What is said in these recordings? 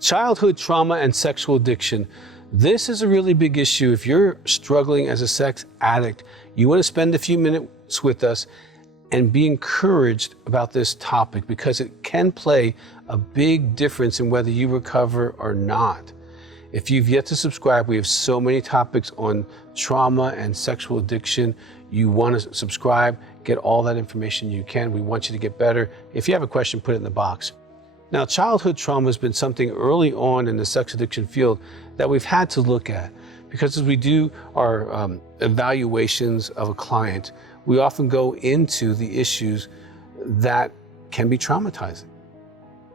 Childhood trauma and sexual addiction. This is a really big issue. If you're struggling as a sex addict, you want to spend a few minutes with us and be encouraged about this topic because it can play a big difference in whether you recover or not. If you've yet to subscribe, we have so many topics on trauma and sexual addiction. You want to subscribe, get all that information you can. We want you to get better. If you have a question, put it in the box. Now, childhood trauma has been something early on in the sex addiction field that we've had to look at because as we do our evaluations of a client, we often go into the issues that can be traumatizing.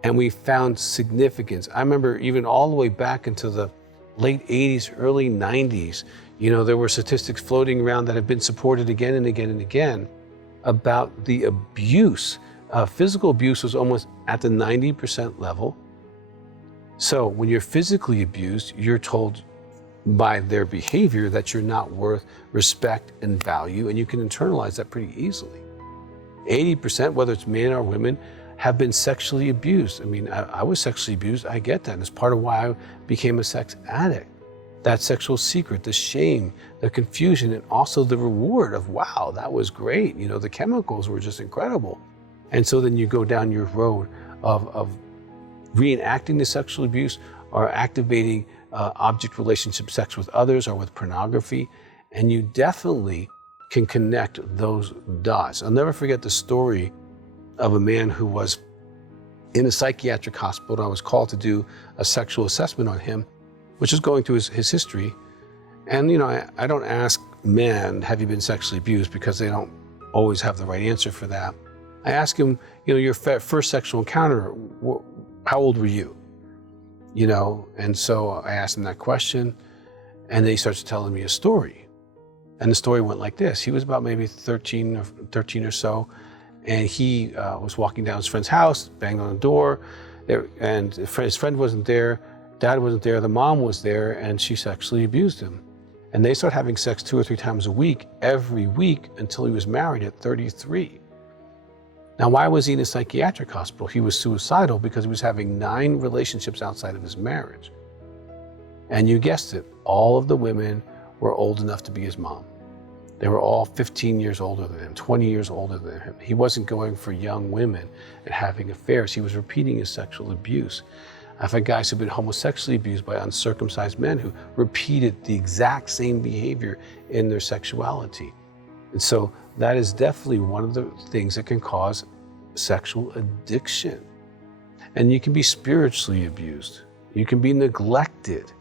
And we found significance. I remember even all the way back into the late 80s, early 90s, there were statistics floating around that have been supported again and again and again about the abuse. Physical abuse was almost at the 90% level. So when you're physically abused, you're told by their behavior that you're not worth respect and value, and you can internalize that pretty easily. 80%, whether it's men or women, have been sexually abused. I mean, I was sexually abused, I get that. And it's part of why I became a sex addict. That sexual secret, the shame, the confusion, and also the reward of, wow, that was great. The chemicals were just incredible. And so then you go down your road of reenacting the sexual abuse or activating object relationship sex with others or with pornography. And you definitely can connect those dots. I'll never forget the story of a man who was in a psychiatric hospital. I was called to do a sexual assessment on him, which is going through his history. And I don't ask men, have you been sexually abused, because they don't always have the right answer for that. I ask him, your first sexual encounter, how old were you? And so I asked him that question, and then he starts telling me a story. And the story went like this. He was about maybe 13 or so, and he was walking down his friend's house, banged on the door, and his friend wasn't there, dad wasn't there, the mom was there, and she sexually abused him. And they started having sex 2 or 3 times a week, every week, until he was married at 33. Now, why was he in a psychiatric hospital? He was suicidal because he was having 9 relationships outside of his marriage. And you guessed it, all of the women were old enough to be his mom. They were all 15 years older than him, 20 years older than him. He wasn't going for young women and having affairs. He was repeating his sexual abuse. I've had guys who've been homosexually abused by uncircumcised men who repeated the exact same behavior in their sexuality. And so that is definitely one of the things that can cause sexual addiction. And you can be spiritually abused. You can be neglected.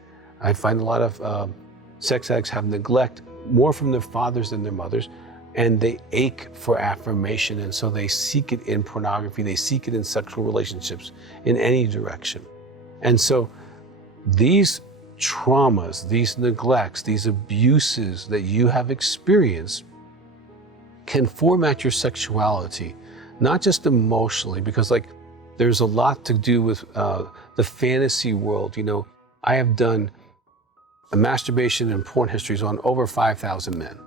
I find a lot of sex addicts have neglect more from their fathers than their mothers, and they ache for affirmation, and so they seek it in pornography, they seek it in sexual relationships, in any direction. And so these traumas, these neglects, these abuses that you have experienced can format your sexuality, not just emotionally, because there's a lot to do with the fantasy world. I have done masturbation and porn histories on over 5,000 men.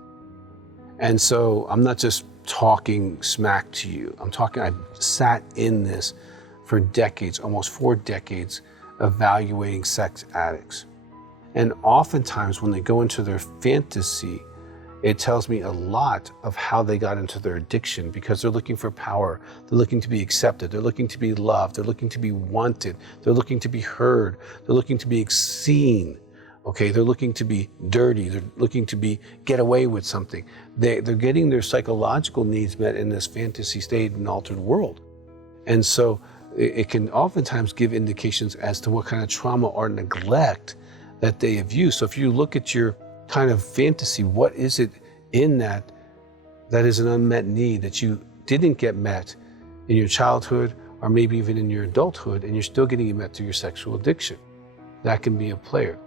And so I'm not just talking smack to you. I've sat in this for decades, almost 4 decades, evaluating sex addicts. And oftentimes when they go into their fantasy, it tells me a lot of how they got into their addiction, because they're looking for power, they're looking to be accepted, they're looking to be loved, they're looking to be wanted, they're looking to be heard, they're looking to be seen. Okay, they're looking to be dirty, they're looking to get away with something. They're getting their psychological needs met in this fantasy state and altered world. And so it can oftentimes give indications as to what kind of trauma or neglect that they have used. So if you look at your kind of fantasy, what is it in that is an unmet need that you didn't get met in your childhood or maybe even in your adulthood, and you're still getting it met through your sexual addiction? That can be a player.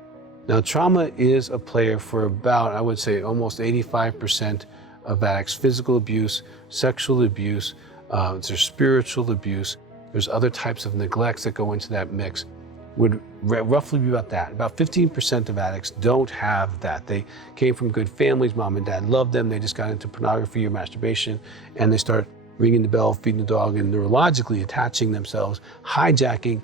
Now, trauma is a player for about, I would say, almost 85% of addicts. Physical abuse, sexual abuse, there's spiritual abuse. There's other types of neglects that go into that mix. Would roughly be about that. About 15% of addicts don't have that. They came from good families, mom and dad loved them, they just got into pornography or masturbation, and they start ringing the bell, feeding the dog, and neurologically attaching themselves, hijacking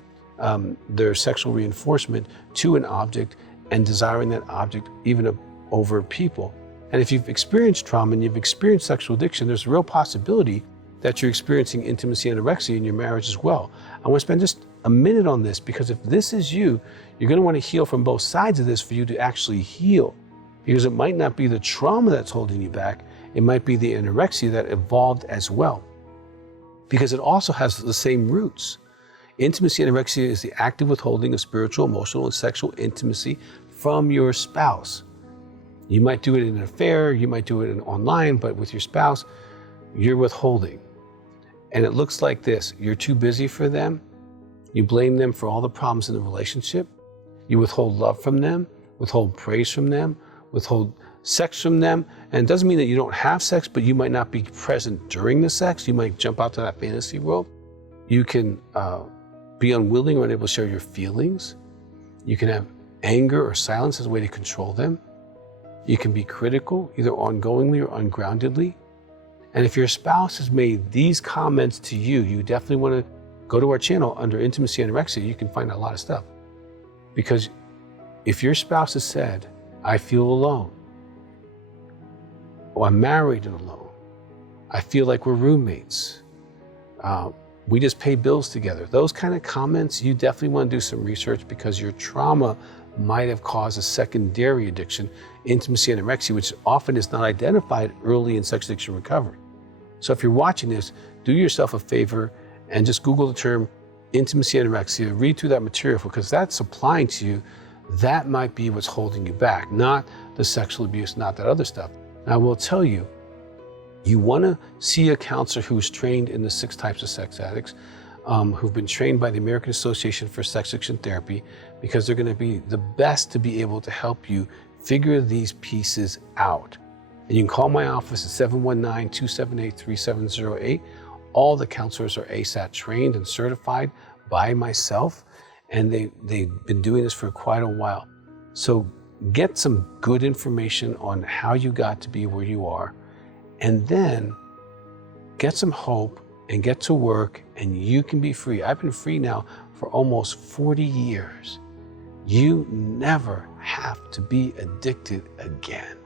their sexual reinforcement to an object and desiring that object even over people. And if you've experienced trauma and you've experienced sexual addiction, there's a real possibility that you're experiencing intimacy anorexia in your marriage as well. I want to spend just a minute on this, because if this is you, you're going to want to heal from both sides of this for you to actually heal. Because it might not be the trauma that's holding you back, it might be the anorexia that evolved as well. Because it also has the same roots. Intimacy anorexia is the active withholding of spiritual, emotional, and sexual intimacy from your spouse. You might do it in an affair, you might do it online, but with your spouse, you're withholding. And it looks like this: you're too busy for them, you blame them for all the problems in the relationship, you withhold love from them, withhold praise from them, withhold sex from them. And it doesn't mean that you don't have sex, but you might not be present during the sex. You might jump out to that fantasy world. You can be unwilling or unable to share your feelings. You can have anger or silence as a way to control them. You can be critical, either ongoingly or ungroundedly. And if your spouse has made these comments to you, you definitely want to go to our channel under Intimacy Anorexia. You can find a lot of stuff. Because if your spouse has said, I feel alone, or I'm married and alone, I feel like we're roommates, we just pay bills together, those kind of comments, you definitely want to do some research, because your trauma might have caused a secondary addiction, intimacy anorexia, which often is not identified early in sex addiction recovery. So if you're watching this, do yourself a favor and just Google the term intimacy anorexia, read through that material, because that's applying to you. That might be what's holding you back, not the sexual abuse, not that other stuff. Now, I will tell you, you want to see a counselor who's trained in the 6 types of sex addicts, who've been trained by the American Association for Sex Addiction Therapy, because they're going to be the best to be able to help you figure these pieces out. And you can call my office at 719-278-3708. All the counselors are AASAT trained and certified by myself, and they've been doing this for quite a while. So get some good information on how you got to be where you are, and then get some hope and get to work, and you can be free. I've been free now for almost 40 years. You never have to be addicted again.